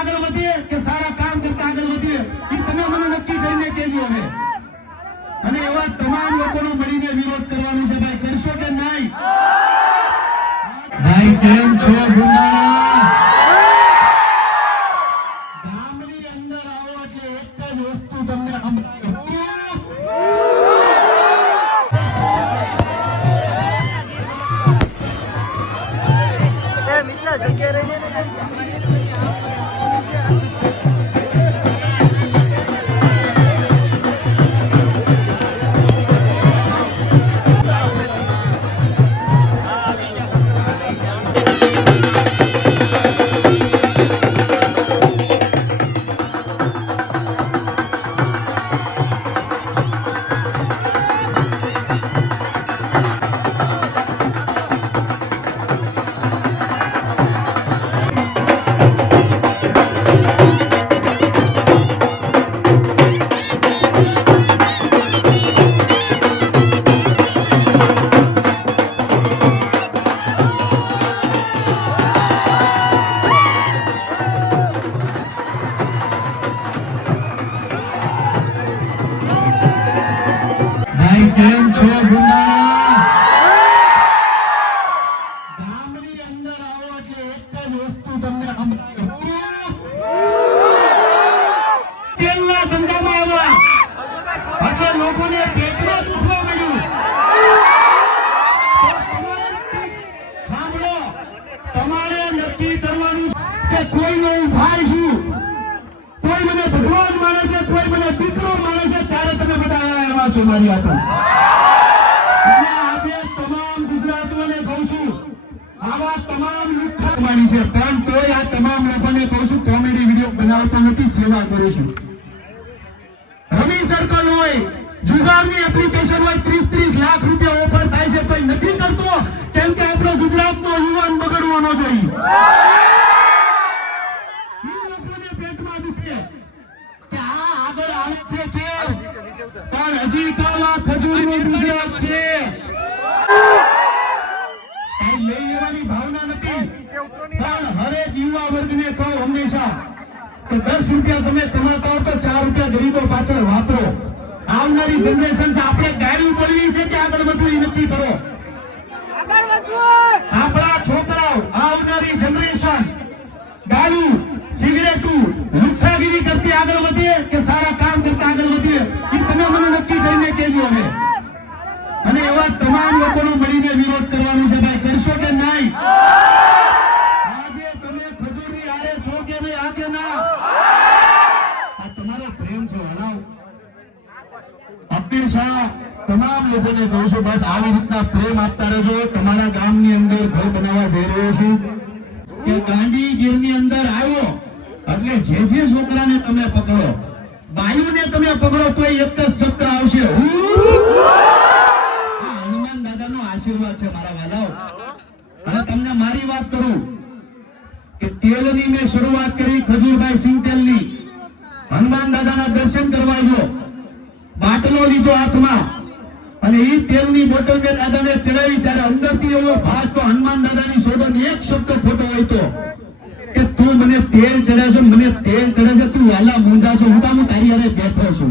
આગળ વધીએ કે સારા કામ કરતા આગળ વધીએ એ તમે મને નક્કી કરીને કહેજો હવે. અને એવા તમામ લોકોનો મળીને વિરોધ કરવાનો છે ભાઈ. કરશો કે નહીં? ભાઈ કેમ છો ગુંડાળા? ગામની અંદર આવો એટલે એક જ વસ્તુ તમને જગ્યા રહીને કેમ છો ગુંડાળા? ગામની અંદર આવો એટલે એક જ વસ્તુ તમને તેલના ધંધામાં આવ્યા એટલે લોકોને પેટમાં દુખવા મળ્યું. સાંભળો, તમારે નક્કી કરવાનું કે કોઈનો હું ભાઈ છું, કોઈ મને ભગવાન માને છે, કોઈ મને દીકરો માને છે, ત્યારે તમે બધા આવ્યા છો મારી આગળ. આજે તમામ ગુજરાતીઓને કહું છું, આવા તમામ લુખ્ખા માની છે, પણ તોય આ તમામ લોકોને કહું છું, કોમેડી વિડીયો બનાવતા નથી, સેવા કરું છું. રમી સર્કલ હોય, જુગારની એપ્લિકેશન હોય, 30-30 લાખ રૂપિયા ઓફર થાય છે, કોઈ નથી કરતો કેમ કે આપણો ગુજરાતનો યુવાન બગડવો ન જોઈએ. પેટમાં દુખે કે આ આગળ આવે છે કે પણ હજી તો આ ખજૂરનું ગુજરાત છે. કઈ લઈ લેવાની ભાવના નથી, પણ હરેક યુવા વર્ગને કહો હંમેશા કે 10 રૂપિયા તમે કમાતા હો તો 4 રૂપિયા ગરીબો પાછળ વાપરો. આવનારી જનરેશન છે, આપણે ગાયું બોલવી છે કે આગળ વધવું એ નક્કી કરો. આપણા છોકરાઓ, આવનારી જનરેશન ગાયું, સિગરેટું, લુખ્ખાગીરી કરતી આગળ વધીએ કે સારા કામ કરતા આગળ વધીએ એ તમે મને નક્કી કરીને કહેજો હવે. અને એવા તમામ લોકોનો મળીને વિરોધ કરવાનો છે ભાઈ. કરશો કે નહીં? આજે તમે ખજૂરની હારે છો કે નહીં? આ કે ના? આ તમારો પ્રેમ છે. હલાવ અપીર શાહ તમામ લોકોને કહું છું, બસ આવી રીતના પ્રેમ આપતા રહેજો. તમારા ગામની અંદર ઘર બનાવવા જઈ રહ્યો છું કે ગાંધીગીરની અંદર આવ્યો એટલે જે જે છોકરાને તમે પકડો, બાયુને તમે પકડો તો એક જ શબ્દ આવશે, હનુમાન દાદાનો આશીર્વાદ છે મારા વાલાઓ. અને તમને મારી વાત કરું કે તેલની મેં શરૂઆત કરી ખજૂરભાઈ સિંહ તેલની. હનુમાન દાદાના દર્શન કરવા ગયો, બાટલો લીધો હાથમાં અને એ તેલની બોટલ મેં દાદાને ચડાવી ત્યારે અંદરથી એવો ભાસ તો હનુમાન દાદાની શોધન એક શબ્દ ખોટો હોય તો કે તું મને તેલ ચડે છે, મને તેલ ચડે છે, તું વાલા મૂંઝા છો, હું તારી હારે બેઠો છું.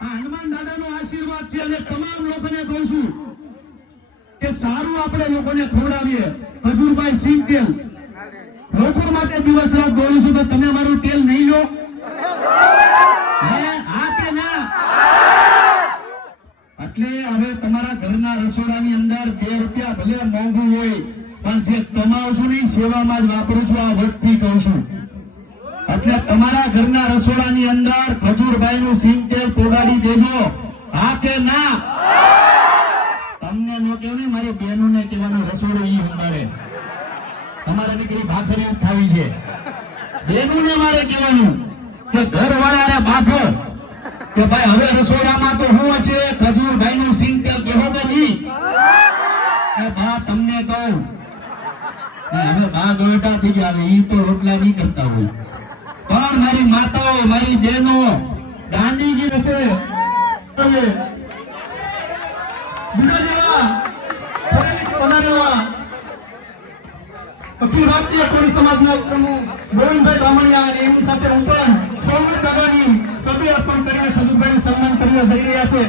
હનુમાન દાદાનો આશીર્વાદ છે. અને તમામ લોકોને કહું છું કે સારું આપણે લોકોને ખવડાવીએ. ખજૂરભાઈ સિંહ તેલ લોકો માટે દિવસ રાત દોડું છું, તો તમે મારું તેલ નહીં લો? હા કે ના? એટલે હવે તમારા ઘરના રસોડાની અંદર 2 રૂપિયા ભલે મોંઘું હોય પણ જે કમાવ છું ને સેવામાં જ વાપરું છું. આ વખતથી કહું છું. એટલે તમારા ઘરના રસોડાની અંદર ખજૂરભાઈ નું સિંગ તેલ પોગાડી દેજો. હા કે ના? તમને નો કેવું ને, મારી બહેનો ને કહેવાનું રસોડું ઈ સંભાળે. તમારે દીકરી ભાખરી ઉઠાવી છે, બહેનો ને મારે કહેવાનું કે ઘર વાળા બાફો કે ભાઈ હવે રસોડામાં તો હું છે ખજૂરભાઈ નું સિંગ તેલ કેવો કે નહીં? બા તમને કહું હવે બા ગોટા થઈ ગયા, ઈ તો રોટલા નહીં કરતા હોય, પણ મારી માતાઓ, મારી બહેનો દાંડીજી હશે અખિલ ભારતીય કોળી સમાજના પ્રમુખ ગોવિંદભાઈ બામણિયા અને એમની સાથે હું પણ સોમનાથ દાદાની સભી અર્પણ કરીને ખજૂરભાઈનું સન્માન કરવા જઈ રહ્યા છે.